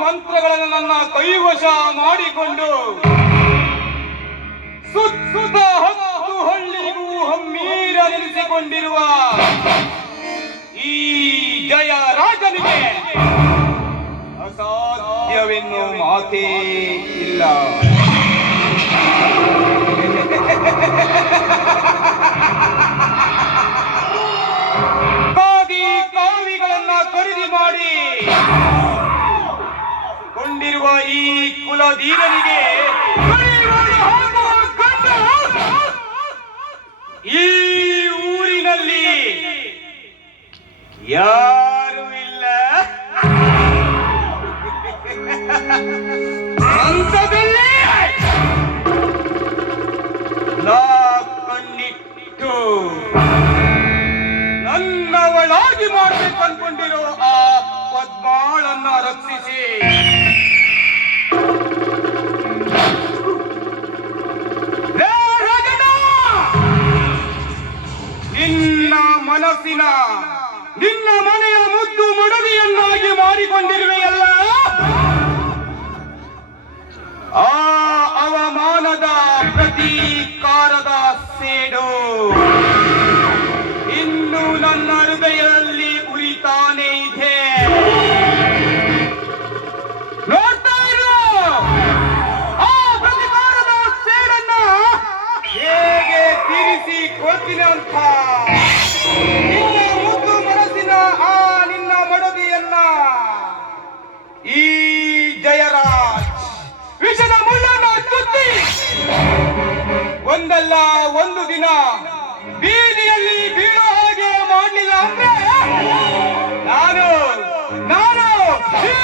ಮಂತ್ರಗಳನ್ನು ನನ್ನ ಕೈವಶ ಮಾಡಿಕೊಂಡು ಸುತ್ತ ಹತ್ತು ಹಳ್ಳಿಗೂ ಹಮ್ಮೀರನಿಸಿಕೊಂಡಿರುವ ಈ ಜಯ ರಾಜನಿಗೆ ಅಸಾಧ್ಯವೆನ್ನು ಮಾತೇ ಇಲ್ಲ. ಕಾವಿಗಳನ್ನ ಖರೀದಿ ಮಾಡಿ ಕೊಂಡಿರುವ ಈ ಕುಲಧೀರನಿಗೆ ಈ ಊರಿನಲ್ಲಿ ಯಾರು ಇಲ್ಲ. ಅಂತದಲ್ಲಿ ನಾ ಕಣ್ಣಿಟ್ಟು ನನ್ನವಳಾಗಿ ಮಾಡಬೇಕು ಅನ್ಕೊಂಡಿರೋ ಆ ಪದ್ಮಾಳನ್ನ ರಕ್ಷಿಸಿ ನಿನ್ನ ಮನಸ್ಸಿನ ನಿನ್ನ ಮನೆಯ ಮುದ್ದು ಮಡದಿಯನ್ನಾಗಿ ಮಾಡಿಕೊಂಡಿರುವೆಯಲ್ಲ, ಆ ಅವಮಾನದ ಪ್ರತೀಕಾರದ ಸೇಡು ಇನ್ನು ನನ್ನ ಹೃದಯದಲ್ಲಿ ಉರಿತಾನೇ ಇದೆ. ನೋಡ್ತಾ ಇರು ಆ ಪ್ರತೀಕಾರದ ಸೇಡನ್ನ ಹೇಗೆ ತೀರಿಸಿ ಕೊಡ್ತೀನಿ ಅಂತ. ನಿನ್ನ ಮುದ್ದು ಮನಸ್ಸಿನ ಆ ನಿನ್ನ ಮಡದಿಯನ್ನ ಈ ಜಯರಾಜ್ ವಿಷದ ಮುಳ್ಳನ್ನ ತುತ್ತಿ ಒಂದಲ್ಲ ಒಂದು ದಿನ ಬೀದಿಯಲ್ಲಿ ಬೀಳೋ ಹಾಗೆ ಮಾಡಲಿಲ್ಲ ಅಂದ್ರೆ ನಾನು ಈ